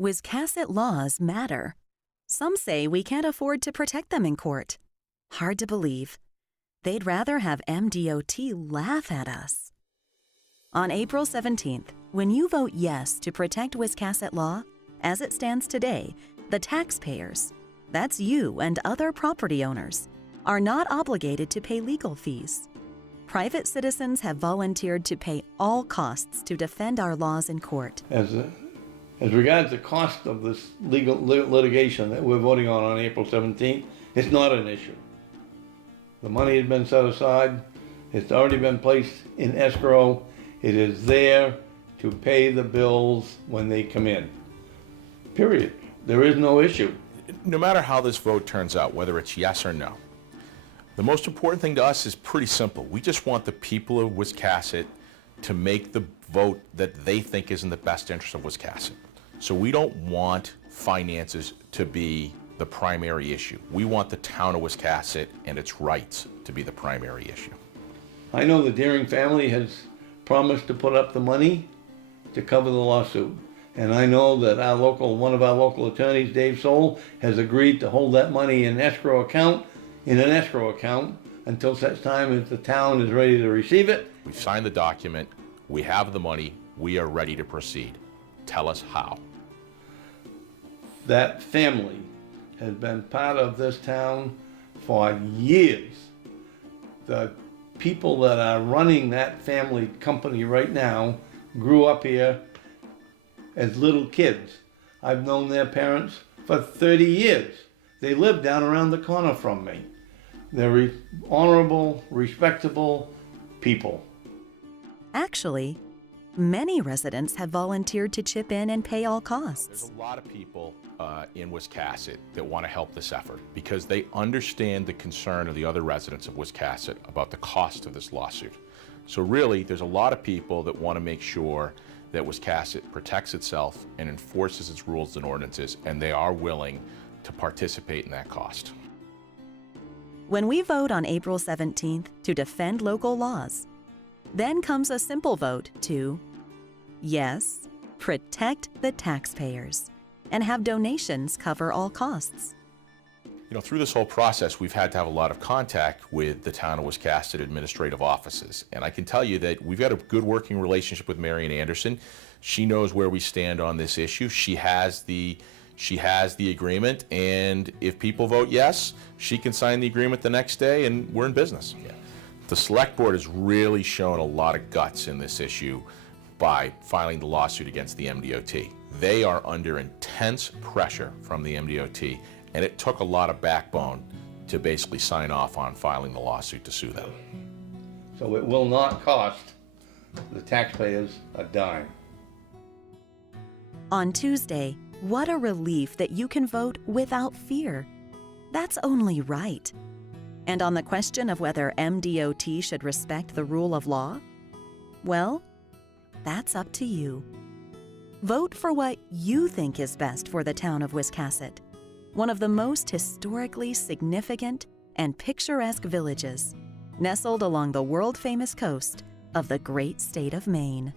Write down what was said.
Wiscasset laws matter. Some say we can't afford to protect them in court. Hard to believe. They'd rather have MDOT laugh at us. On April 17th, when you vote yes to protect Wiscasset law, as it stands today, the taxpayers, that's you and other property owners, are not obligated to pay legal fees. Private citizens have volunteered to pay all costs to defend our laws in court. As regards the cost of this legal litigation that we're voting on April 17th, it's not an issue. The money has been set aside. It's already been placed in escrow. It is there to pay the bills when they come in. Period. There is no issue. No matter how this vote turns out, whether it's yes or no, the most important thing to us is pretty simple. We just want the people of Wiscasset to make the vote that they think is in the best interest of Wiscasset. So we don't want finances to be the primary issue. We want the town of Wiscasset and its rights to be the primary issue. I know the Deering family has promised to put up the money to cover the lawsuit. And I know that one of our local attorneys, Dave Soul, has agreed to hold that money in an escrow account until such time as the town is ready to receive it. We've signed the document, we have the money, we are ready to proceed. Tell us how. That family has been part of this town for years. The people that are running that family company right now grew up here as little kids. I've known their parents for 30 years. They live down around the corner from me. They're honorable, respectable people. Actually, many residents have volunteered to chip in and pay all costs. There's a lot of people in Wiscasset that want to help this effort because they understand the concern of the other residents of Wiscasset about the cost of this lawsuit. So really, there's a lot of people that want to make sure that Wiscasset protects itself and enforces its rules and ordinances, and they are willing to participate in that cost. When we vote on April 17th to defend local laws, then comes a simple vote to, yes, protect the taxpayers and have donations cover all costs. You know, through this whole process, we've had to have a lot of contact with the town of Wiscasset administrative offices. And I can tell you that we've got a good working relationship with Marian Anderson. She knows where we stand on this issue. She has the agreement, and if people vote yes, she can sign the agreement the next day and we're in business. Yeah. The select board has really shown a lot of guts in this issue by filing the lawsuit against the MDOT. They are under intense pressure from the MDOT, and it took a lot of backbone to basically sign off on filing the lawsuit to sue them. So it will not cost the taxpayers a dime. On Tuesday, what a relief that you can vote without fear. That's only right. And on the question of whether MDOT should respect the rule of law, well, that's up to you. Vote for what you think is best for the town of Wiscasset, one of the most historically significant and picturesque villages, nestled along the world-famous coast of the great state of Maine.